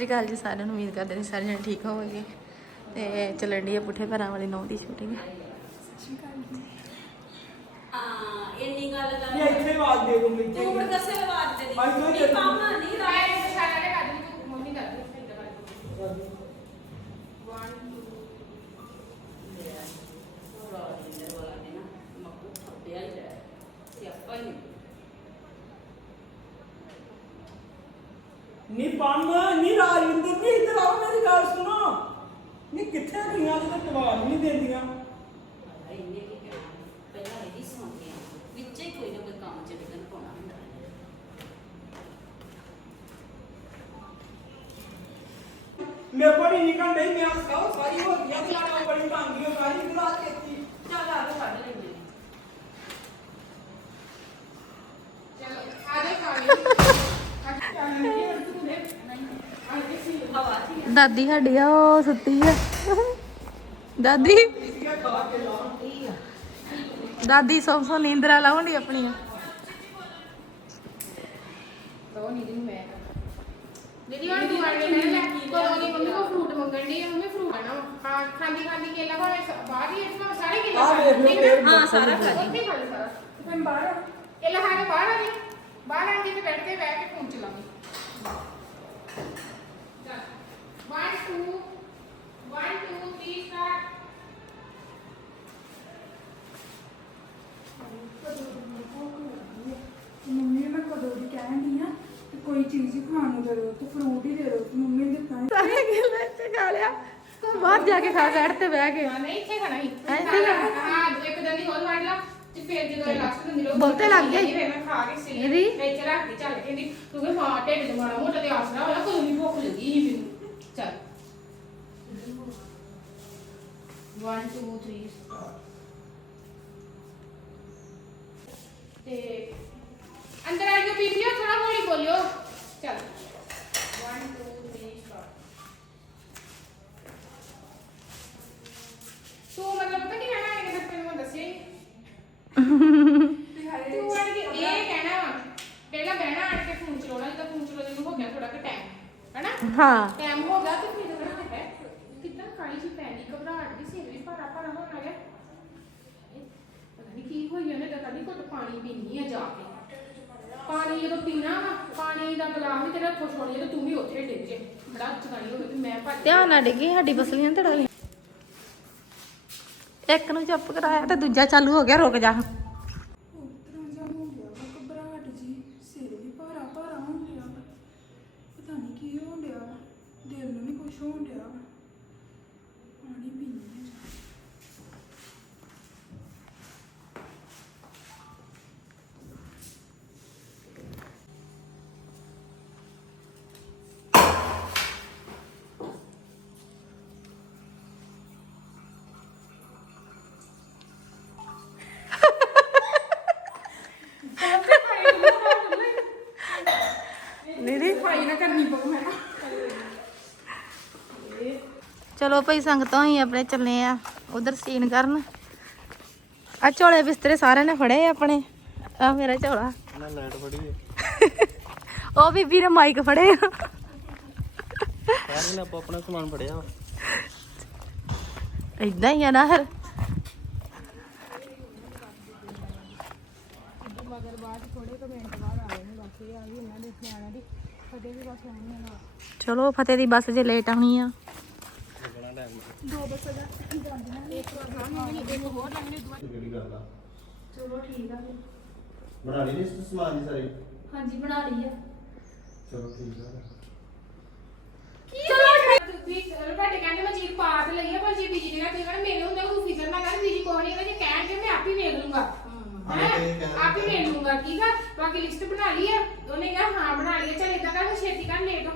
ਸ਼੍ਰੀ ਅਕਾਲ ਜੀ ਸਾਰਿਆਂ ਨੂੰ ਉਮੀਦ ਕਰਦੇ ਨੇ ਸਾਰੇ ਜਣੇ ਠੀਕ ਹੋਵੋਗੇ। ਤੇ ਚੱਲਣ ਦੀ ਪੁੱਠੇ ਪੈਰਾਂ ਵਾਲੀ ਨੌ ਦੀ ਸ਼ੂਟਿੰਗ ਹਾਂ ਇੰਨੀ ਗੱਲ ਕਰ ਇਹ ਇੱਥੇ ਆਵਾਜ਼ ਦੇ ਦੂੰਗੀ ਤੂੰ ਦੱਸੇ ਆਵਾਜ਼ ਦੇ ਦੀ। ਇਹ ਕੰਮ ਨਾ ਪੰਮ ਨੀ ਰਾਜਵਿੰਦਰ ਨੀ ਇੱਧਰ ਆਓ ਮੇਰੀ ਗੱਲ ਸੁਣੋ ਨੀ ਕਿੱਥੇ ਗਈਆਂ ਤੂੰ ਤਾਂ ਜਵਾਬ ਨਹੀਂ ਦਿੰਦੀਆਂ ਵਿੱਚੇ ਕੋਈ ਨਾ ਕੋਈ ਕੰਮ ਚ ਵਿਗਨ ਪਾਉਣਾ ਹੁੰਦਾ ਹੈ। ਮੇਰੇ ਕੋਲ ਨਹੀਂ ਨਿਕਲ ਨਹੀਂ ਮੈਂ ਸਾਰੀ ਹੋ ਗਿਆ ਤੇ ਲਾੜਾ ਬੜੀ ਟਾਂਗੀ ਹੋ ਸਾਰੀ ਬੁਲਾ ਦਿੱਤੀ ਚੱਲ ਆ ਕੇ ਕੱਢ ਲੈਂਦੇ ਨੇ ਹਵਾ ਠੀਕ ਹੈ ਦਾਦੀ ਸਾਡੀ ਆ ਉਹ ਸੁੱਤੀ ਆ। ਦਾਦੀ? ਦਾਦੀ ਸੌ ਸੌ ਨੀਂਦਰਾ ਲਾਉਂਦੀ ਆਪਣੀਆਂ। ਦੀਦੀ ਹੁਣ ਤੂੰ ਆਣੇ ਮੈਂ ਲੈ ਕੋਲੋਂ ਦੀ ਮੰਮੀ ਕੋ ਫਰੂਟ ਮੰਗਣ ਦੀ ਮੰਮੀ ਫਰੂਟ ਆਣਾ ਹਾਂ ਖਾਂਦੀ ਖਾਂਦੀ ਕੇਲਾ ਭਾਵੇਂ ਸ- ਬਾਹਰ ਹੀ ਇਸ ਸਾਰੇ ਕੇਲਾ ਆ ਵੇਖ ਲਓ ਠੀਕ ਫੇਰ ਨਾ? ਹਾਂ ਸਾਰਾ ਖਾ ਲਈ ਸਾਰਾ। ਤੇ ਫਿਰ ਬਾਹਰ ਆ। ਕੇਲਾ ਖਾ ਕੇ ਬਾਹਰ ਆ ਜੀ। ਬਾਹਰ ਆ ਕੇ ਤੇ ਬੈਠ ਕੇ ਬੈਠ ਕੇ ਚਲਾਵੀਂ ਚੱਲ 1 2 1 2 3 ਸਟਾਰਟ ਮੰਮੀ ਮੈਂ ਕਦੋਂ ਦੀ ਕਹਿਣ ਦੀ ਆ ਕਿ ਕੋਈ ਚੀਜ਼ ਹੀ ਖਾਣ ਨੂੰ ਦੇ ਦਿਓ ਤੇ ਫਰੂਟ ਹੀ ਦੇ ਦਿਓ ਤੇ ਮੰਮੀ ਨੇ ਦਿੱਤਾ ਸਾਰੇ ਗਿੱਲੇ ਚ ਖਾ ਲਿਆ ਬਾਹਰ ਜਾ ਕੇ ਖਾ ਬੈਠ ਤੇ ਬਹਿ ਕੇ ਹਾਂ ਨਹੀਂ ਇੱਥੇ ਖਾਣਾ ਹੀ ਹੈਂ, ਇੱਥੇ ਖਾਣਾ? ਹਾਂ ਇੱਕ ਦਿਨ ਦੀ ਹੋਰ ਮਾਰ ਲਾ ਤੇ ਫਿਰ ਜਦੋਂ ਲਾਸਟ ਦਿਨ ਦੀ ਲੋਕ ਬਹੁਤੇ ਲੱਗ ਗਏ? ਫਿਰ ਮੈਂ ਖਾ ਕੇ ਸੀ ਇਹਦੀ? ਵਿੱਚ ਰੱਖ ਕੇ ਚੱਲ ਕਹਿੰਦੀ ਤੂੰ ਕਿ ਮਾਂ ਢਿੱਡ ਨੂੰ ਮਾੜਾ ਮੋਟਾ ਤੇ ਆਸਰਾ ਹੋਇਆ ਕੋਈ ਨਹੀਂ ਭੁੱਖ ਲੱਗੀ ਸੀ ਮੈਨੂੰ ਚੱਲ। 1 2 3 ਤੇ ਅੰਦਰ ਆ ਕੇ ਬੀਬੀਓ ਥੋੜਾ ਹੌਲੀ ਬੋਲਿਓ ਚੱਲ 1 2 3 ਸਟਾਰਟ ਤੂੰ ਮਤਲਬ ਪਤਾ ਕੀ ਕਹਿਣਾ ਹੈ ਕਿ ਤੈਨੂੰ ਮੈਂ ਦੱਸਿਆ ਹੀ ਤੂੰ ਆਣ ਕੇ ਇਹ ਕਹਿਣਾ ਵਾ ਪਹਿਲਾਂ ਬਹਿਣਾ ਆਣ ਕੇ ਫੋਨ ਚਲਾਉਣਾ ਜਦੋਂ ਫੋਨ ਚਲਾਉਂਦੇ ਨੂੰ ਹੋ ਗਿਆ ਥੋੜਾ ਕਿ ਟਾਈਮ ਹੈਨਾ ਹਾਂ ਟਾਈਮ ਹੋ ਗਿਆ ਤੇ ਫਿਰ ਕਹਿਣਾ ਹੈ ਕਿੱਦਾਂ ਕਾਲੀ ਜੀ ਪੈਣੀ ਘਬਰਾਹਟ ਦੀ ਸਿਰ ਵੀ ਲੱਗਾ ਇਹ ਪਤਾ ਨਹੀਂ ਕੀ ਹੋਈ ਉਹਨੇ ਤਾਂ ਕਦੀ ਘੁੱਟ ਪਾਣੀ ਪੀਣੀ ਆ ਜਾ ਕੇ। ਪਾਣੀ ਜਦੋਂ ਪੀਣਾ ਵਾ ਪਾਣੀ ਦਾ ਗਲਾਸ ਵੀ ਤੇਰਾ ਖੁਸ਼ ਹੋਣੀ ਤੇ ਤੂੰ ਵੀ ਉੱਥੇ ਡਿੱਗ ਜੇ। ਬੜਾ ਚਗਾਣੀ ਹੋਵੇ ਤੇ ਮੈਂ ਭੱਜ ਧਿਆਨ ਨਾਲ ਡਿੱਗੀ ਸਾਡੀ ਬਸਲੀਆਂ ਤੜਾ ਲਈ ਇੱਕ ਨੂੰ ਚੁੱਪ ਕਰਾਇਆ ਤੇ ਦੂਜਾ ਚਾਲੂ ਹੋ ਗਿਆ ਰੁਕ ਜਾ ਉਸ ਤਰ੍ਹਾਂ ਜਿਹਾ ਹੋ ਗਿਆ ਵਾ ਘਬਰਾਹਟ ਜੀ ਸਿਰ ਵੀ ਭਾਰਾ ਭਾਰਾ ਹੋਣ ਡਿਆ ਵਾ ਪਤਾ ਨਹੀਂ ਕੀ ਹੋਣ ਡਿਆ ਵਾ ਦਿਲ ਨੂੰ ਵੀ ਕੁਛ ਹੋਣ ਡਿਆ ਵਾ ਪਾਣੀ ਪੀਣੀ ਹੈ ਦੀਦੀ ਭਾਈ ਨਾ ਕਰਨੀ ਪਊ ਹੈ ਚਲੋ ਭਾਈ ਸੰਗਤੋਂ ਹੀ ਆਪਣੇ ਚੱਲੇ ਆ। ਉਧਰ ਸੀਨ ਕਰਨ। ਆ ਝੋਲੇ ਬਿਸਤਰੇ ਸਾਰਿਆਂ ਨੇ ਫੜੇ ਆਪਣੇ। ਆ ਮੇਰਾ ਝੋਲਾ। ਨਾ ਫੜੀ ਉਹ ਬੀਬੀ ਨੇ ਮਾਈਕ ਫੜੇ ਆ। ਸਾਰੇ ਨੇ ਆਪੋ ਆਪਣਾ ਸਮਾਨ ਫੜਿਆ। ਇਦਾਂ ਹੀ ਆ ਨਾ ਫਿਰ। ਚਲੋ ਫਤਿਹ ਦੀ ਬੱਸ ਜੇ ਲੇਟ ਆਉਣੀ ਆ। ਦੀ ਚਲੋ ਪਾ ਤੇ ਲਈ ਆ ਪਰ ਜੇ ਬੀਜੀ ਨੇ ਤੁਸੀਂ ਕਹਿੰਦੇ ਮੇਰੇ ਹੁੰਦੇ ਕੋਈ ਫਿਕਰ ਨਾ ਕਰ ਬੀਜੀ ਕੋਈ ਨਹੀਂ ਇਹਦੇ ਕਹਿਣਗੇ ਮੈਂ ਆਪ ਹੀ ਵੇਖ ਲੂੰਗਾ ਹਾਂ, ਹੈਂ? ਤੇ ਇਹ ਕਹਿਣਾ ਆਪ ਹੀ ਵੇਖ ਲੂੰਗਾ ਠੀਕ ਆ ਬਾਕੀ ਲਿਸਟ ਬਣਾ ਲਈ ਆ ਉਹਨੇ ਕਿਹਾ ਹਾਂ ਬਣਾ ਲਈ ਆ ਚੱਲ ਇਦਾਂ ਕਰ ਫਿਰ ਛੇਤੀ ਕਰ ਲੇਟ ਹੋਣ ਦੇ ਆ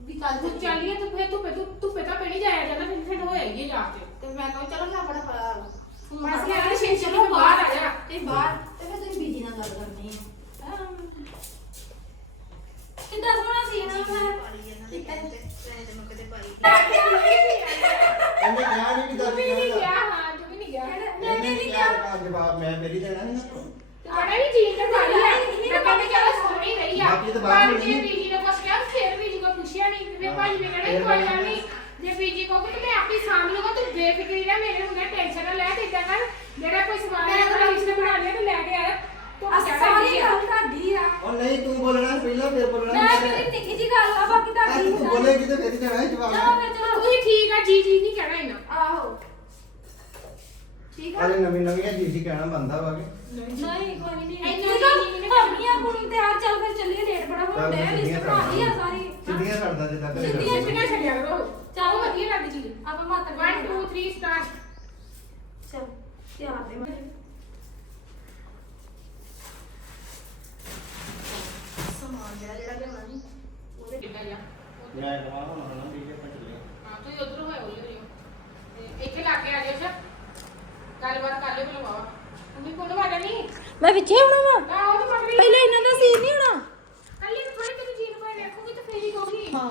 ਵੀ ਕੱਲ ਤੂੰ ਚੱਲੀਏ। ਤੂੰ ਫੇਰ ਧੁੱਪੇ ਤੂੰ ਧੁੱਪੇ ਤਾਂ ਨਹੀਂ ਜਾਇਆ ਜਾਂਦਾ ਫਿਰ ਫਿਰ ਹੋਇਆ ਹੀ ਆ ਜਾ ਕੇ। ਤੇ ਮੈਂ ਕਹਾਂ ਚਲੋ ਮੈਂ ਬੜਾ ਫੜਾ ਬਸ ਯਾਰ ਇਹ ਛੇ ਚਲੋ ਬਾਹਰ ਆ। ਜਾ ਤੇ ਬਾਹਰ ਤੇ ਫਿਰ ਤੁਸੀਂ ਬੀਜੀ ਨਾਲ ਗੱਲ ਕਰਨੀ ਹੈ। ਕਿੱਦਾਂ ਸੋਹਣਾ ਸੀ ਨਾ ਮੈਂ। ਇਹਨੇ ਕਿਹਾ ਨਹੀਂ ਕਿ ਤੂੰ ਵੀ ਨਹੀਂ ਕਿਹਾ ਗਿਆ ਹਾਂ ਤੂੰ ਵੀ ਨਹੀਂ ਗਿਆ। ਮੈਂ ਨਹੀਂ ਕਿਹਾ ਜਵਾਬ ਮੈਂ ਮੇਰੀ ਦੇਣਾ ਨਹੀਂ ਨਾ ਤੇ ਬੜਾ ਵੀ ਚੀਜ਼ ਤੇ ਪਾਈ ਆ ਮੈਂ ਕਹਿੰਦੇ ਚਲੋ ਸੋਹਣੀ ਰਹੀ ਆ। ਬਾਕੀ ਤਾਂ ਬਾਅਦ ਪਰ ਵਿੱਚ ਜੇ ਹੀ। ਬੀਜੀ ਨੇ ਕੁਛ ਕਿਹਾ ਫਿਰ ਬੀਜੀ ਕੋ ਪੁੱਛਿਆ ਨਹੀਂ ਤੇ ਫਿਰ ਭਾਜੀ ਨੇ ਕਹਿਣਾ ਕੋਈ ਗੱਲ ਨਹੀਂ ਜੇ ਬੀਜੀ ਕੋ ਤੇ ਮੈਂ ਆਪੇ ਸਾਂਭ ਲੂੰਗਾ ਤੂੰ ਬੇਫਿਕਰੀ ਰਹਿ ਮੇਰੇ ਹੁੰਦੇ ਟੈਨਸ਼ਨ ਨਾ ਲੈ ਤੇ ਇਦਾਂ ਕਰ ਜਿਹੜਾ ਕੋਈ ਸਮਾਨ ਹੈ ਉਹਦਾ ਲਿਸਟ ਬਣਾ ਲਿਆ ਤੇ ਲੈ ਕੇ ਆ ਤੂੰ ਅਸਾਂ ਸਾਰੀ ਗੱਲ ਕਰਦੀ ਆ। ਉਹ ਨਹੀਂ ਤੂੰ ਬੋਲਣਾ ਪਹਿਲਾਂ ਫਿਰ ਬੋਲਣਾ ਮੈਂ ਮੇਰੀ ਨਿੱਕੀ ਜੀ ਗੱਲ ਆ ਬਾਕੀ ਅੱਜ ਤੁਹਾਡੀ ਤੂੰ ਬੋਲੇਗੀ ਤੇ ਫਿਰ ਜਾਣਾ ਹੈ ਚਲੋ ਜਵਾਬ। ਫਿਰ ਚਲੋ। ਤੁਸੀਂ ਠੀਕ ਆ ਜੀ ਜੀ ਨਹੀਂ ਕਹਿਣਾ ਇਹਨਾਂ ਆਹੋ। ਠੀਕ ਆ? ਅਰੇ ਨਵੀਂ ਨਵੀਂ ਜੀ ਜੀ ਕਹਿਣਾ ਬੰਦਾ ਵਾਗੇ ਨਹੀਂ ਕੋਈ ਨਹੀਂ। ਇੰਨਾ ਠੀਕ ਆ ਨਹੀਂ, ਨਹੀਂ, ਭਾਬੀਆਂ ਕੁੜੀ ਤਿਆਰ ਚੱਲ ਫਿਰ ਚੱਲੀਏ ਲੇਟ ਬੜਾ ਹੋਣ ਡਿਆ ਲਿਸਟ ਬਣਾ ਲਈ ਆ ਸਾਰੀ। ਸਿੱਧੀਆਂ ਕਰਦਾ ਜਿੱਦਾਂ ਕਰੇ ਸਿੱਧੀਆਂ ਛੱਡਿਆ ਛੱਡਿਆ ਕਰੋ। ਚੱਲ ਉਹ ਵਧੀਆ ਲੱਗਦੀ ਚੀਜ਼ ਆਪਾਂ ਮਾਤਾ 1 2 3 ਸਟਾਰਟ ਚਲ ਤਿਆਰ ਦੇ ਮੈਂ। ਸਮਾਨ ਜਿਹੜਾ ਜਿਹੜਾ ਲਿਆਉਣਾ ਨਹੀਂ ਉਹਦੇ ਕਿੱਦਾਂ ਜਾ ਮੈਂ ਕਹਾਂ ਹੁਣ ਹਣਾ ਵੀ ਆਪਾਂ ਚੱਲੇ ਹਾਂ ਤੁਸੀਂ ਉਧਰ ਹੋਏ ਹੋਏ ਹੋ। ਤੇ ਇੱਥੇ ਲਾ ਕੇ ਆ ਜਾਓ ਸਰ ਗੱਲਬਾਤ ਕਰ ਲਿਓ ਪਹਿਲਾਂ ਬਾਬਾ ਤੁਸੀਂ ਕੋਲ ਵਾੜਾ ਨਹੀਂ ਮੈਂ ਵਿੱਚੇ ਆਉਣਾ ਵਾ ਆ ਉਹ ਤਾਂ ਮਰ ਗਈ ਪਹਿਲਾਂ ਇਹਨਾਂ ਦਾ ਸੀਨ ਨਹੀਂ ਹੋਣਾ ਕੱਲੀ ਨੂੰ ਥੋੜੀ ਤੇਰੀ ਜੀਨ ਪਾਈ ਰੱਖੂਗੀ ਤਾਂ ਫੇਰ ਹੀ ਕਹੂਗੀ ਹਾਂ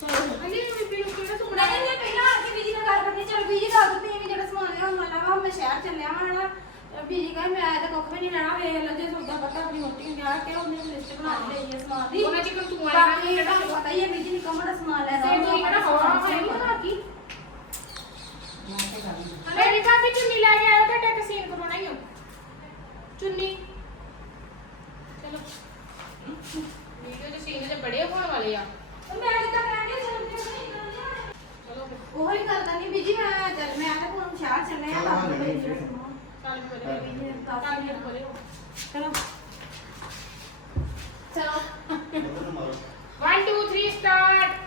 ਚਲੋ ਕੱਲੀ ਨੂੰ ਬੀਬੀ ਨੂੰ ਕਿਹੜਾ ਤੂੰ ਮੈਂ ਕਹਿੰਦੀ ਪਹਿਲਾਂ ਆ ਕੇ ਬੀਜੀ ਨਾਲ ਗੱਲ ਕਰਨੀ ਚਲ ਬੀਜੀ ਦੱਸ ਦਿੱਤੀ ਵੀ ਜਿਹੜਾ ਸਮਾਨ ਲਿਆ ਹੁੰਦਾ ਵਾ ਮੈਂ ਸ਼ਹਿਰ ਚੱਲਿਆ ਵਾਂ ਹਨਾ ਬੀਜੀ ਕਹੇ ਮੈਂ ਤਾਂ ਕੁੱਖ ਵੀ ਨਹੀਂ ਲੈਣਾ ਵੇਖ ਲੈ ਜੇ ਸੌਦਾ ਪਤਾ ਆਪਣੀ ਮੋਟੀ ਨੂੰ ਆ ਕੇ ਉਹਨੇ ਲਿਸਟ ਬਣਾ ਕੇ ਲਈ ਹੈ ਸਮਾਨ ਦੀ ਉਹਨਾਂ ਚ ਕੋਈ ਤੂੰ ਆਇਆ ਬਾਕੀ ਤੁਹਾਨੂੰ ਪਤਾ ਹੀ ਹੈ ਬੀਜੀ ਨੇ ਕਮੜਾ ਸਮਾਨ ਲੈਣਾ ਫੇਰ ਤੂੰ ਕਿਹੜਾ ਹਵਾ ਹੋਈ ਨਾ ਕੀ ਮੇਰੀ ਭਾਬੀ ਚੁੰਨੀ ਲੈ ਕੇ ਆਇਓ ਤੁਹਾਡਾ ਇੱਕ ਸੀਨ ਕਰਾਉਣਾ ਹੀ ਹੋ ਚੁੰਨੀ ਚਲੋ ਵੀਡੀਓ ਦੇ ਸੀਨ ਤੇ ਬੜੇ ਹੋਣ ਵਾਲੇ ਆ ਮੈਂ ਕਿੱਦਾਂ ਕਰਾਂਗੇ ਚਲ ਨਹੀਂ ਕਰਾਂਗੇ ਚਲੋ ਫਿਰ ਉਹ ਹੀ ਕਰਦਾ ਨਹੀਂ ਬੀਜੀ ਮੈਂ ਚੱਲ ਮੈਂ ਤਾਂ ਹੁਣ ਸ਼ਹਿਰ ਚੱਲੇ ਆ ਚਲੋ, ਦੱਸ ਦੇ ਹਾਂਜੀ, ਜਿਹੜਾ ਸਮਾਨ ਚੱਲ ਬੋਲੇ ਬੀਜੀ ਨੇ ਦੱਸ ਚੱਲ ਦਿੱਤਾ। ਫਿਰ ਬੋਲੇ ਚਲੋ ਚਲੋ ਉਹਨੂੰ ਮਾਰੋ 1 2 3 ਸਟਾਰਟ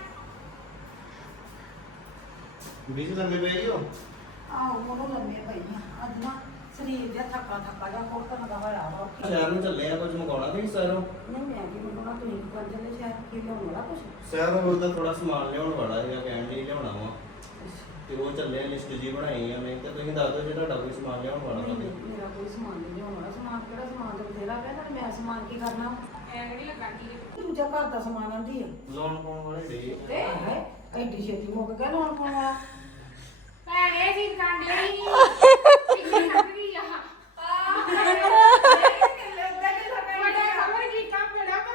ਬੀਜ ਲੰਮੇ ਪੈ ਗਿਓ ਆਹੋ ਉਹਨੂੰ ਲੰਮੇ ਪਈ ਆ। ਅੱਜ ਨਾ ਸਰੀਰ ਜਿਹਾ ਥੱਕਾ ਥੱਕਾ ਜਿਹਾ ਕੋਟਨ ਦਾ ਹੋਇਆ ਵਾ। ਸ਼ਹਿਰ ਨੂੰ ਚੱਲੇ ਆ ਕੁਝ ਮੰਗਾਉਣਾ ਨਹੀਂ ਸ਼ਹਿਰੋਂ? ਨਹੀਂ ਮੈਂ ਕੀ ਮੰਗਣਾ ਤੁਸੀਂ ਕਰ ਜਲੇ ਸ਼ਹਿਰ? ਕੀ ਲਿਆਉਣ ਵਾਲਾ ਕੁਛ? ਸ਼ਹਿਰੋਂ ਉਹਦਾ ਥੋੜਾ ਸਮਾਨ ਲਿਆਉਣ ਵਾਲਾ ਸੀਗਾ ਕਹਿਣ ਲਈ ਲਿਆਉਣਾ ਵਾ। ਤੇ ਉਹ ਚੱਲੇ ਲਿਸਟ ਜੀ ਬਣਾਈ ਆ ਮੈਂ ਤੇ ਤੁਸੀਂ ਦੱਸ ਦਿਓ ਜੇ ਤੁਹਾਡਾ ਕੋਈ ਸਮਾਨ ਲਿਆਉਣ ਵਾਲਾ ਨਹੀਂ, ਹੋਵੇ। ਮੇਰਾ ਕੋਈ ਸਮਾਨ ਨਹੀਂ ਲਿਆਉਣ ਵਾਲਾ। ਸਮਾਨ ਕਿਹੜਾ ਸਮਾਨ? ਤੇ ਬਥੇਰਾ ਪਿਆ ਨਾਲੇ ਮੈਂ ਸਮਾਨ ਕੀ ਕਰਨਾ? ਐ ਨਹੀਂ ਲੱਗਾਂਗੀ ਦੂਜਾ ਘਰ ਦਾ ਸਮਾਨ ਆਂਦੀ ਆ। ਲੋਨ ਪਾਉਣ ਵਾਲੇ ਤੇ? ਹੈ ਐਡੀ ਛੇਤੀ ਮੁੱਕ ਗਿਆ ਲੋਨ ਪਾਉਣ ਵਾਲਾ। ਭੈਣੇ ਸੀ ਕਾਂਡੇ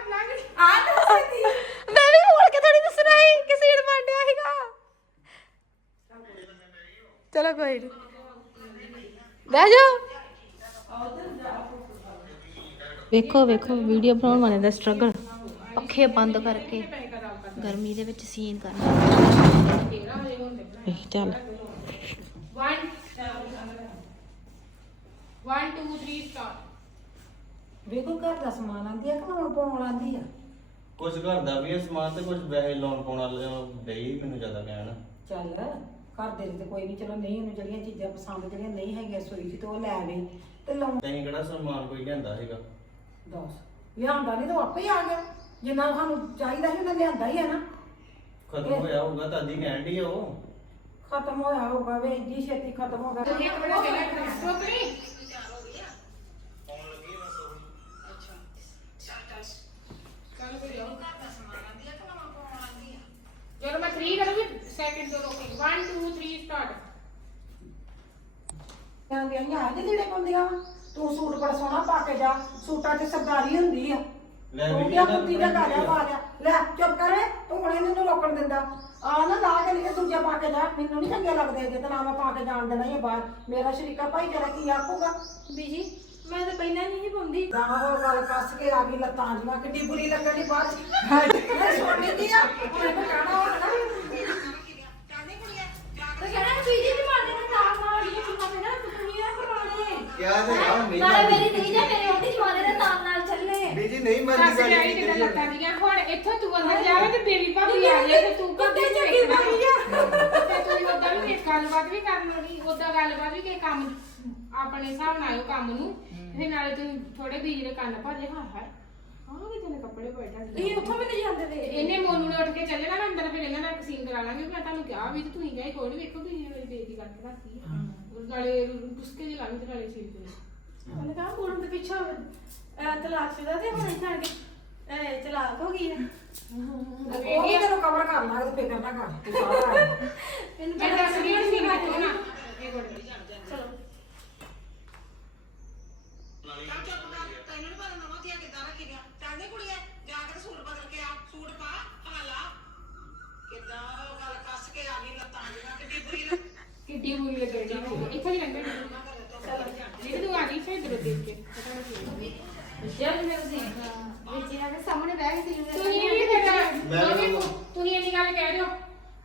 ਨਹੀਂ ਮੈਂ ਵੀ ਬੋਲ ਕੇ ਥੋੜੀ ਦੱਸਣਾ ਸੀ ਕਿ ਸੀਨ ਮੰਡਿਆ ਸੀਗਾ। ਚਲੋ ਕੋਈ ਨਹੀਂ ਬਹਿ ਜਾਓ। ਵੇਖੋ ਵੇਖੋ ਵੀਡੀਓ ਬਣਾਉਣ ਵਾਲੇ ਦਾ ਸਟਰਗਲ ਪੱਖੇ ਬੰਦ ਕਰਕੇ ਗਰਮੀ ਦੇ ਵਿੱਚ ਸੀਨ ਕਰਨਾ। ਵੇਖ ਚੱਲ 1 1 2 3 ਸਟਾਰਟ ਵੇਖੋ ਘਰ ਦਾ ਸਮਾਨ ਆਂਦੀ ਆ ਕਿ ਲੋਨ ਪਾਉਣ ਆਂਦੀ ਆ? ਕੁਝ ਘਰ ਦਾ ਵੀ ਹੈ ਸਮਾਨ ਤੇ ਕੁਝ ਵੈਸੇ ਲੋਨ ਪਾਉਣ ਡੇ ਮੈਨੂੰ ਜ਼ਿਆਦਾ ਕਹਿਣ। ਚੱਲ ਘਰ ਦੇ ਤੇ ਕੋਈ ਨਹੀਂ ਚਲੋ ਨਹੀਂ ਉਹਨੂੰ ਜਿਹੜੀਆਂ ਚੀਜ਼ਾਂ ਪਸੰਦ ਜਿਹੜੀਆਂ ਨਹੀਂ ਹੈਗੀਆਂ ਸੋਈ ਚ ਤੇ ਉਹ ਲੈ ਆਵੇ ਤੇ ਲਾਉਣ। ਤੈਂ ਕਿਹੜਾ ਸਮਾਨ ਕੋਈ ਲਿਆਂਦਾ ਸੀਗਾ? ਦੱਸ ਲਿਆਂਦਾ ਨਹੀਂ ਤਾਂ ਉਹ ਆਪੇ ਹੀ ਆ ਗਿਆ। ਜਿੰਨਾ ਸਾਨੂੰ ਚਾਹੀਦਾ ਸੀ ਉਹਨੇ ਲਿਆਂਦਾ ਹੀ ਆ ਨਾ। ਖਤਮ ਹੋਇਆ ਹੋਊਗਾ ਤਾਂ ਦੀ ਕਹਿਣ ਦੀ ਉਹ। ਖਤਮ ਹੋਇਆ ਹੋਊਗਾ ਵੇ ਇੰਨੀ ਛੇਤੀ ਖਤਮ ਹੋ ਗਿਆ ਇਹ ਬੜਾ ਚੱਲਿਆ ਟੋਕਰੀ ਚੱਲ ਕੋਈ ਜਾਓ ਜਦੋਂ ਮੈਂ 3 ਕਰੂੰਗੀ ਸੈਕਿੰਡ ਤੋਂ ਰੋਕੀ 1 2 3 ਸਟਾਰਟ ਤਾਂ ਵਿਆਹੀਆਂ ਆ ਜਿਹੜੇ ਪਾਉਂਦੀਆਂ ਵਾਂ। ਤੂੰ ਸੂਟ ਬੜਾ ਸੋਹਣਾ ਪਾ ਕੇ ਜਾ ਸੂਟਾਂ 'ਚ ਸਰਦਾਰੀ ਹੁੰਦੀ ਆ। ਲੈ ਤੂੰ ਇਹਦਾ ਕੁੱਤੀ ਦਾ ਪਾ ਲਿਆ। ਲੈ ਚੁੱਪ ਕਰ ਤੂੰ ਹੁਣ ਇਹਨਾਂ ਨੂੰ ਰੋਕਣ ਦਿੰਦਾ। ਆ ਨਾ ਲਾ ਕੇ ਲੈ ਦੂਜਾ ਪਾ ਕੇ ਜਾ ਮੈਨੂੰ ਨਹੀਂ ਚੰਗੇ ਲੱਗਦੇ ਜੇ ਤਾਂ ਨਾ ਮੈਂ ਪਾ ਕੇ ਜਾਣ ਦੇਣਾ ਹੀ ਆ ਬਾਹਰ। ਮੇਰਾ ਸ਼ਰੀਕਾ ਭਾਈ ਤੇਰਾ ਕੀ ਆਖੂਗਾ? ਬੀਜੀ ਮੈਂ ਤਾਂ ਪਹਿਲਾਂ ਨਹੀਂ ਸੀ ਪਾਉਂਦੀ। ਤਾਂ ਉਹ ਗੱਲ ਕੱਸ ਕੇ ਆ ਗਈ ਲੱਤਾਂ ਜੀਆਂ ਕਿੱਡੀ ਬੁਰੀ ਲੱਗਣ ਦੀ ਬਾਅਦ ਚ। ਸੋਣੀ ਦੀ ਆ ਹੁਣ ਇਹਨੂੰ ਕਹਿਣਾ ਹੋਣਾ ਨਾ। ਤੇ ਕਹਿਣਾ ਬੀਜੀ ਦੀ ਮਾਨੇ ਨੂੰ ਨਾਲ ਨਾਲ ਹੀ ਚੁੱਕਾ ਪੈਣਾ ਦੁਨੀਆ ਕਰਾਉਣੇ ਕਿਆ ਤੇ ਆ ਨਹੀਂ ਨਾਲੇ ਮੇਰੀ ਨਹੀਂ ਜਾ ਮੇਰੇ ਉਹਦੀ ਜਵਾਨੇ ਦੇ ਨਾਲ ਨਾਲ ਚੱਲੇ। ਬੀਜੀ ਨਹੀਂ ਦੱਸ ਮਰਦੀ ਕੇ ਆਈ ਗਾੜੀ ਕਿਦਾਂ ਕਿੱਥੇ ਲੱਤਾਂ ਦੀਆਂ? ਹੁਣ ਇੱਥੋਂ ਤੂੰ ਅੰਦਰ ਜਾਵੇਂ ਤੇ ਬੇਬੀ ਭਾਬੀ ਆ ਜਾਏ ਤੇ ਤੂੰ ਕੁੱਤੇ ਕਿੱਥੇ ਚੱਕੀ ਵੇਖਣਾ। ਪਾਈ ਆ। ਤੇ ਤੂੰ ਉਦਾਂ ਵੀ ਇੱਕ ਗੱਲਬਾਤ ਵੀ ਕਰਨ ਲੋੜੀ ਉਦਾਂ ਗੱਲਬਾਤ ਵੀ ਕਿ ਕੰਮ ਆਪਣੇ ਹਿਸਾਬ ਨਾਲ ਆਇਓ ਕੰਮ ਨੂੰ। ਫਿਰ ਨਾਲੇ ਤੁਸੀਂ ਥੋੜੇ ਬੀਜ ਦੇ ਕੰਨ ਭਾਜੇ ਹਾਂ ਹਾਂ ਆਹ ਕਿਤੇ ਨੇ ਕੱਪੜੇ ਬੈਠਾ ਇਹ ਉੱਥੋਂ ਵੀ ਨਹੀਂ ਜਾਂਦੇ ਵੇ ਇਹਨੇ ਮੋਨੂ ਨੇ ਉੱਠ ਕੇ ਚੱਲੇ ਨਾ ਅੰਦਰ ਫਿਰ ਇਹਨਾਂ ਨਾਲ ਸੀਨ ਕਰਾ ਲਾਂਗੇ। ਮੈਂ ਤੁਹਾਨੂੰ ਕਿਹਾ ਵੀ ਤੇ ਤੁਸੀਂ ਗਏ ਕੋਈ ਨੀ ਵੇਖੋ ਤੁਸੀਂ ਮੇਰੀ ਬੇਇੱਜ਼ਤੀ ਕਰਕੇ ਰੱਖੀ ਆ। ਉਹ ਨਾਲੇ ਗੁੱਸਕੇ ਲਾਂਗੇ ਤੇ ਨਾਲੇ ਸੀਨ ਕਰੇ ਉਹਨੇ ਕਹਾ ਕੁੜਮ ਦੇ ਪਿੱਛੋਂ ਅਹ, ਤਲਾਕ ਸ਼ੁਦਾ ਤੇ ਹੁਣ ਇੱਥੇ ਆਣ ਕੇ ਅਹ, ਤਲਾਕ ਹੋ ਗਈ ਹੈ। ਉਹ ਵੀ ਤੈਨੂੰ ਕਵਰ ਕਰ ਲਾਂਗੇ ਤੇ ਫਿਕਰ ਨਾ ਕਰ। ਤੂੰ ਸਾਰਾ ਆ। ਮੈਨੂੰ ਮੈਂ ਦੱਸ ਰਹੀ ਹਾਂ ਸੀਨ ਕਰੋ ਨਾ ਇਹ ਕੋਲ ਚਲੋ ਤੈਨੂੰ ਨੀ ਪਤਾ ਨਵਾਂ ਧੀਆ ਕਿੱਦਾਂ ਰੱਖੀ ਦੀਆਂ ਚੱਲਦੇ ਕੁੜੀਏ ਜਾ ਕੇ ਤੇ ਸੂਟ ਬਦਲ ਕੇ ਆ ਸੂਟ ਪਾ ਕਿੱਡੀ ਬੁਰੀ ਲੱਗਣ ਦੀ ਇੱਥੇ ਹੀ ਲੰਘਣ ਚਲੋ ਜਿਹੜੀ ਤੂੰ ਆ ਗਈ ਸੀ ਇਧਰ ਦੇਖ ਕੇ ਪਤਾ ਨਹੀਂ ਜਦ ਮੇਰੇ ਸੀ ਵਿੱਚ ਇਹਨਾਂ ਦੇ ਸਾਹਮਣੇ ਬਹਿ ਕੇ ਸੀ ਤੁਸੀਂ ਵੀ ਫਿਰ ਮੈਂ ਤੁਸੀਂ ਵੀ- ਤੁਸੀਂ ਇੰਨੀ ਗੱਲ ਕਹਿ ਦਿਓ।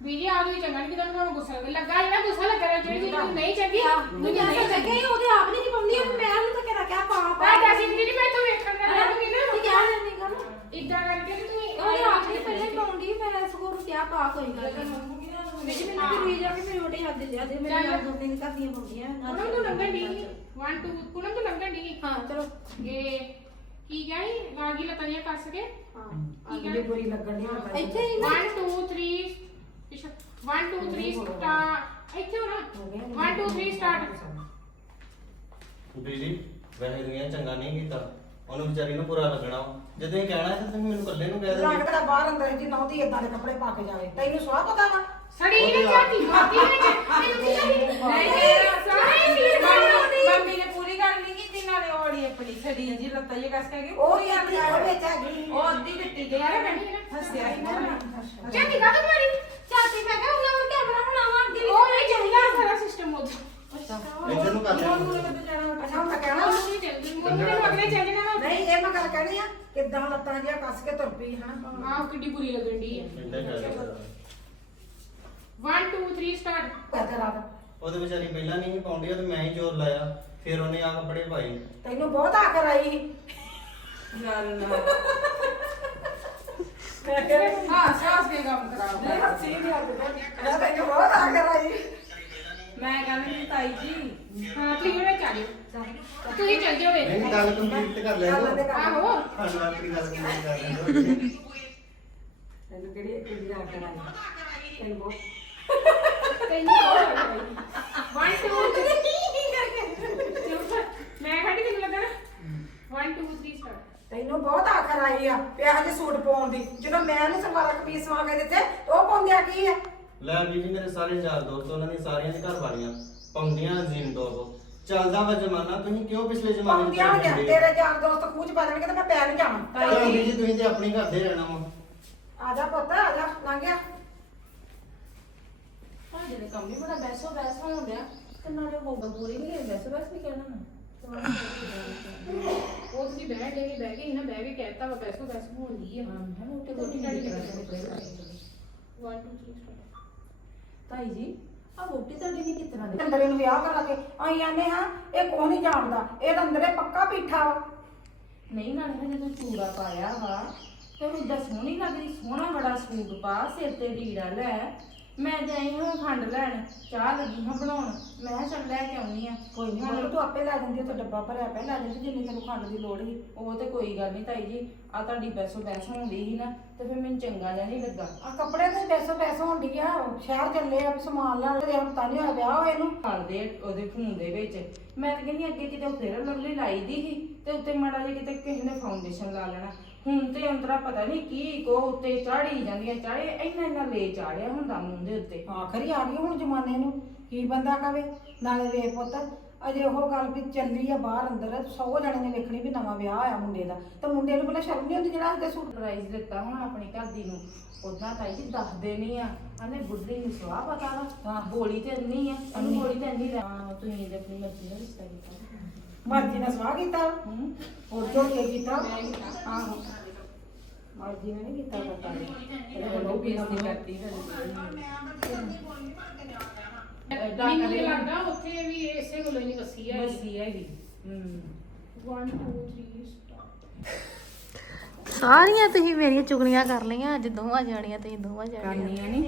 ਵੀ ਜੀ ਆ ਗਈ ਚੰਗਾ ਨਹੀਂ ਕਿਦਾਂ ਤੁਹਾਨੂੰ ਗੁੱਸਾ ਲੱਗਾ। ਲੱਗਾ ਹੀ ਨਾ ਗੁੱਸਾ ਲੱਗਾ ਰਿਹਾ ਜਿਹੜੀ ਚੀਜ਼ ਤੁਹਾਨੂੰ ਨਹੀਂ ਚੰਗੀ ਮੈਨੂੰ ਮੈਨੂੰ ਨਹੀਂ ਚੰਗੀ। ਲੱਗੇ ਉਹਦੇ ਆਪ ਨਹੀਂ ਪਾਉਂਦੀ ਮੈਂ ਉਹਨੂੰ ਤਾਂ ਕਿਹਾ ਕਿਆ ਪਾ ਪਾ ਆ ਇੰਨੀ ਨਹੀਂ ਮੈਂ ਤੂੰ ਵੇਖਣ ਦਾ ਰਹਿ ਨਾ। ਕੀ ਕਹਿ ਲੈਣੀ ਗੱਲ ਇਦਾਂ ਕਰਕੇ ਤੇ ਤੁਸੀਂ ਉਹਦੇ ਆਪ ਨਹੀਂ ਪਹਿਲੇ ਪਾਉਂਦੀ ਮੈਂ ਸਗੋਂ ਨੂੰ ਕਿਹਾ ਪਾ ਕੋਈ ਗੱਲ ਨਹੀਂ ਮੇਰੀ ਮੈਨੂੰ ਵੀ ਜਾ ਕੇ ਮੇਰੇ ਉਹਦੇ ਹੱਥ ਦੇ ਲਿਆ ਦੇ ਮੇਰੇ ਨਾਲ ਦੋਨੇ ਨਹੀਂ ਕਰਦੀਆਂ ਪਾਉਂਦੀਆਂ ਪੁਣਮ ਤੋਂ ਲੰਘਣ ਦੀ 1 2 ਪੁਣਮ ਤੋਂ ਲੰਘਣ ਦੀ ਹਾਂ ਚਲੋ। ਇਹ ਕੀ ਗਈ ਲਾਗੀ ਲਤਾਈਆਂ ਕੱਸ ਕੇ ਹਾਂ ਕੀ ਅੱਗੇ ਬੁਰੀ ਲੱਗਣ ਦੀ ਨਾ ਇੱਥੇ ਹੀ 1 2 3 1 2 3 ਸਟਾਰਟ ਇੱਥੇ ਹੋਣਾ 1 2 3 ਸਟਾਰਟ ਬੀਜੀ ਵੈਸੇ ਦੁਨੀਆ ਚੰਗਾ ਨਹੀਂ ਕੀਤਾ ਉਹਨੂੰ ਵਿਚਾਰੀ ਨੂੰ ਬੁਰਾ ਲੱਗਣਾ ਵਾ। ਜੇ ਤੁਸੀਂ ਕਹਿਣਾ ਹੈ ਤਾਂ ਤੁਸੀਂ ਮੈਨੂੰ ਇਕੱਲੇ ਨੂੰ ਕਹਿ ਦਿੰਦੇ ਲੱਗਦਾ ਬਾਹਰ ਅੰਦਰ ਜੀ ਨੌਦੀ ਇਦਾਂ ਦੇ ਕੱਪੜੇ ਪਾ ਕੇ ਜਾਵੇ ਤੈਨੂੰ ਸਵਾਹ ਪਤਾ ਵਾ ਸੜੀ ਨੇ ਚਾਤੀ ਮਾਤੀ ਵਿੱਚ ਮੈਨੂੰ ਕੀ ਕਰੀ ਸਾਰੇ ਵੀਰ ਮੰਮੀ ਨੇ ਪੂਰੀ ਗੱਲ ਨਹੀਂ ਕੀਤੀ ਨਾਲੇ ਔੜੀ ਆਪਣੀ ਛੜੀ ਜੀ ਲੱਤਾਂ ਇਹ ਕਸ ਕੇ ਉਹ ਹੀ ਆਪਣੀ ਆਹ ਵਿੱਚ ਹੈਗੀ ਉਹ ਅੱਧੀ ਦਿੱਤੀ ਗਈ ਆ ਹੱਸਿਆ ਹੀ ਨਾ ਚਾਤੀ ਕਾ ਮਾਰੀ ਚਾਤੀ ਮੈਂ ਕਿਹਾ ਉਹਨਾਂ ਨੂੰ ਕੈਮਰਾ ਬਣਾਵਾ ਅੱਗੇ ਵੀ ਉਹ ਨਹੀਂ ਚੱਲਦਾ ਸਾਰਾ ਸਿਸਟਮ ਉਹ ਇੱਧਰ ਨੂੰ ਕਰ ਲਿਆ ਅੱਛਾ ਹੁਣ ਮੈਂ ਕਹਿਣਾ ਉਹ ਨਹੀਂ ਚੱਲਦੀ ਉਹ ਨੇ ਅਗਲੇ ਚੱਲ ਜਾਣਾ ਨਹੀਂ ਇਹ ਮੈਂ ਗੱਲ ਕਹਿਣੀ ਆ ਕਿਦਾਂ ਲੱਤਾਂ ਜਿਹਾ ਕੱਸ ਕੇ ਤੁਰ ਪਈ ਹਨਾ ਆਹ ਕਿੱਡੀ ਬੁਰੀ ਲੱਗਣ ਦੀ ਹੈ ਇੰਨੇ ਕਹਿ ਦਿਆ। 1 2 3 ਸਟਾਰਟ ਕਹਤੇ ਰਾਤ ਉਹਦੇ ਵਿਚਾਰੀ ਪਹਿਲਾਂ ਨਹੀਂ ਸੀ ਪਾਉਂਦੀ ਉਹ ਤੇ ਮੈਂ ਹੀ ਜ਼ੋਰ ਲਾਇਆ ਫਿਰ ਉਹਨੇ ਆ ਕੱਪੜੇ ਪਾਏ। ਤੈਨੂੰ ਬਹੁਤ ਆਖਰ ਆਈ ਗੱਲ ਮੈਂ ਕਿਹਾ ਹਾਂ ਸਾਸ ਕੇ ਕੰਮ ਕਰਾਓ। ਨਹੀਂ ਹੱਸੀ ਨਹੀਂ ਆਉਂਦੀ ਤੈਨੂੰ ਬਹੁਤ ਆਖਰ ਆਈ। ਮੈਂ ਗੱਲ ਨਹੀਂ ਤਾਈ ਜੀ ਹਾਂ ਤੁਸੀਂ ਵਿੱਚ ਆ ਜਾਓ ਤੁਸੀਂ ਚੱਲ ਜਾਓ ਵੇ ਨਹੀਂ ਗੱਲ ਕੰਪਲੀਟ ਕਰ ਗੱਲ ਕਰ ਆਹੋ। ਸਾਨੂੰ ਆਪਣੀ ਗੱਲ ਕੰਪਲੀਟ ਕਰ ਲਿਆ ਤੈਨੂੰ ਕਿਹੜੀ ਕਿਹੜੀ ਆਖਰ ਆਈ। ਤੈਨੂੰ ਬਹੁਤ ਤੈਨੂੰ ਹੋਰ ਲੱਗ ਰਹੀ 1 2 ਮੈਂ ਖੜੀ ਤੈਨੂੰ ਲੱਗਾ ਨਾ 1 2 3 ਸਟਾਰਟ ਤੈਨੂੰ ਬਹੁਤ ਆਖਰ ਆਈ ਆ ਪਿਆਜ ਜਿਹੇ ਸੂਟ ਪਾਉਣ ਦੀ ਜਦੋਂ ਮੈਂ ਇਹਨੂੰ ਸਲਵਾਰਾਂ ਕਮੀਜ਼ ਸਵਾ ਕੇ ਦਿੱਤੇ ਤੇ ਉਹ ਪਾਉਂਦਿਆ ਕੀ ਆ ਲੈ ਬੀਜੀ ਮੇਰੇ ਸਾਰੇ ਯਾਰ ਦੋਸਤ ਉਹਨਾਂ ਦੀਆਂ ਸਾਰੀਆਂ ਦੇ ਘਰ ਵਾਲੀਆਂ ਪਾਉਂਦੀਆਂ ਜੀਨ ਟੌਪ ਚੱਲਦਾ ਵਾ ਜ਼ਮਾਨਾ ਤੁਸੀਂ ਕਿਉਂ ਪਿਛਲੇ ਜ਼ਮਾਨੇ ਪਾਉਂਦਿਆਂ ਚ ਹੁੰਦਿਆਂ ਰਹਿੰਦੇ ਤੇਰੇ ਯਾਰ ਦੋਸਤ ਖੂਚ ਪਾ ਦੇਣਗੇ ਤੇ ਮੈਂ ਪੈ ਨਹੀਂ ਜਾਣਾ ਤਾਂ ਬੀਜੀ ਤੁਸੀਂ ਤੇ ਆਪਣੀ ਘਰ ਦੇ ਰਹਿਣਾ ਵਾ। ਆ ਜਾ ਪੁੱਤ ਆ ਜਾ ਲੰਘ ਗਿਆ ਭਾਜੀ ਦੇ ਕੰਮ ਹੀ ਬੜਾ ਬੈਸੋ ਬੈਸ ਹੋਣ ਡਿਆ। ਤੇ ਨਾਲੇ ਉਹ ਪੂਰੀ ਨਹੀਂ ਗਈ ਬੈਸੋ ਬੈਸ ਵੀ ਕਹਿਣਾ ਨਾ ਉਹ ਤੁਸੀਂ ਬਹਿ ਗਏ ਬਹਿ ਗਏ ਨਾ ਬਹਿ ਕੇ ਕਹਿਤਾ ਵਾ ਪੈਸੋ ਪੈਸ ਹੋਣੀ ਹੈ ਹਾਂ ਟਾੜੀ ਨਹੀਂ ਨਿਕਲ ਕਰਦਾ 1 2 3 ਸਟਾਰਟ ਤਾਈ ਜੀ ਆ ਰੋਟੀ ਤੁਹਾਡੀ ਵੀ ਕਿਤਨਾ ਦੀ? ਅੰਦਰੇ ਨੂੰ ਵਿਆਹ ਕਰਾ ਕੇ ਅਸੀਂ ਆਨੇ ਹਾਂ ਇਹ ਕੋਈ ਨਹੀਂ ਜਾਣਦਾ? ਇਹ ਅੰਦਰੇ ਪੱਕਾ ਬੈਠਾ ਵਾ। ਨਹੀਂ ਨਾਲੇ ਹਜੇ ਤੂੰ ਚੂੜਾ ਪਾਇਆ ਵਾ ਤੇ ਉਹ ਏਦਾਂ ਸੋਹਣੀ ਲੱਗਦੀ ਸੋਹਣਾ ਬੜਾ ਸੂਟ ਪਾ ਸਿਰ ਤੇ ਲੀੜਾ ਲੈ। ਮੈਂ ਜਾਈ ਹਾਂ ਖੰਡ ਲੈਣ ਚਾਹ ਲੱਗੀ ਹਾਂ ਬਣਾਉਣ। ਮੈਂ ਕਿਹਾ ਚੱਲ ਲੈ ਕੇ ਆਉਣੀ ਆ। ਕੋਈ ਨਹੀਂ ਮਤਲਬ ਤੂੰ ਆਪੇ ਲੈ ਜਾਂਦੀ ਉੱਥੇ ਡੱਬਾ ਭਰਿਆ ਪਿਆ ਲੈ ਜਾਂਦੀ ਜਿੰਨੀ ਤੈਨੂੰ ਖੰਡ ਦੀ ਲੋੜ ਸੀ। ਉਹ ਤੇ ਕੋਈ ਗੱਲ ਨਹੀਂ ਤਾਈ ਜੀ ਆ ਤੁਹਾਡੀ ਪੈਸੋ ਪੈਸ ਹੁੰਦੀ ਸੀ ਨਾ ਤੇ ਫਿਰ ਮੈਨੂੰ ਚੰਗਾ ਜਿਹਾ ਨਹੀਂ ਲੱਗਾ। ਆ ਕੱਪੜੇ ਤੇ ਪੈਸੋ ਪੈਸੋ ਹੁੰਦੀ ਆ ਸ਼ਹਿਰ ਚੱਲੇ ਆ ਵੀ ਸਮਾਨ ਲੈਣ ਤੇ ਹਫਤਾ ਨਹੀਂ ਹੋਇਆ ਵਿਆਹ ਹੋਏ ਨੂੰ। ਖਾਂਦੇ ਉਹਦੇ ਫੋਨ ਦੇ ਵਿੱਚ। ਮੈਂ ਤਾਂ ਕਹਿੰਦੀ ਅੱਗੇ ਕਿਤੇ ਫੇਰ ਲਵਲੀ ਲਾਈ ਦੀ ਸੀ ਤੇ ਉੱਤੇ ਮਾੜਾ ਜਿਹਾ ਕਿਤੇ ਕਿਸੇ ਨੇ ਫਾਊਂਡੇਸ਼ਨ ਲਾ ਲੈਣਾ। ਹੁਣ ਤੇ ਅੰਤਰਾ ਪਤਾ ਨਹੀਂ ਕੀ ਕੋ ਉੱਤੇ ਚਾੜੀ ਜਾਂਦੀਆਂ ਚਾੜੇ ਇੰਨਾ ਇੰਨਾ ਲੈ ਚਾੜਿਆ ਹੁੰਦਾ ਮੂੰਹ ਦੇ ਉੱਤੇ। ਆਖਰੀ ਆ ਗਈ ਹੁਣ ਜ਼ਮਾਨੇ ਨੂੰ ਕੀ ਬੰਦਾ ਕਵੇ? ਨਾਲੇ ਵੇਖ ਪੁੱਤ ਅਜੇ ਉਹ ਗੱਲ ਵੀ ਚੱਲੀ ਆ ਬਾਹਰ ਅੰਦਰ ਸੌ ਜਣੇ ਨੇ ਵੇਖਣੀ ਵੀ ਨਵਾਂ ਵਿਆਹ ਆਇਆ ਮੁੰਡੇ ਦਾ। ਤੇ ਮੁੰਡੇ ਨੂੰ ਪਹਿਲਾਂ ਸ਼ਰਮ ਨਹੀਂ ਹੁੰਦੀ ਜਿਹੜਾ ਉਹਦੇ ਸੂਟ? ਸਰਪ੍ਰਾਈਜ਼ ਦਿੱਤਾ ਹੁਣ ਆਪਣੀ ਘਰ ਦੀ ਨੂੰ। ਉਦਾਂ ਤਾਈ ਜੀ ਦੱਸਦੇ ਨਹੀਂ ਆ। ਆਨੇ ਬੁੱਢੀ ਨੂੰ ਸਵਾਹ ਪਤਾ ਵਾ। ਬੋਲੀ ਤੇ ਇੰਨੀ ਆ ਉਹਨੂੰ ਬੋਲੀ ਤੇ ਇੰਨੀ ਹਾਂ ਤੁਸੀਂ ਤੇ ਆਪਣੀ ਮਰਜ਼ੀ ਨਾਲ ਰਿਸ਼ਤਾ ਕੀਤਾ। ਮਰਜ਼ੀ ਨਾਲ ਸਵਾਹ ਕੀਤਾ? ਹੂੰ। ਹੋਰ ਜੋ ਕੇ ਕੀਤਾ? ਆਹੋ। ਮਰਜ਼ੀ ਨਾਲ ਨਹੀਂ ਕੀਤਾ ਪਤਾ। ਮੈਨੂੰ ਲੱਗਦਾ ਉੱਥੇ ਵੀ ਇਸੇ ਨਹੀਂ ਵਸੀ ਹੈ ਬਸੀ ਹੈਗੀ ਹੂੰ। 1 2 3 ਸਟਾਰਟ ਸਾਰੀਆਂ ਤੁਸੀਂ ਮੇਰੀਆਂ ਚੁਗਲੀਆਂ ਕਰ ਲਈਆਂ ਅੱਜ ਦੋਵਾਂ ਜਾਣੀਆਂ ਤੁਸੀਂ ਦੋਵਾਂ ਜਾਣੀਆਂ। ਕਰਨੀਆਂ ਨਹੀਂ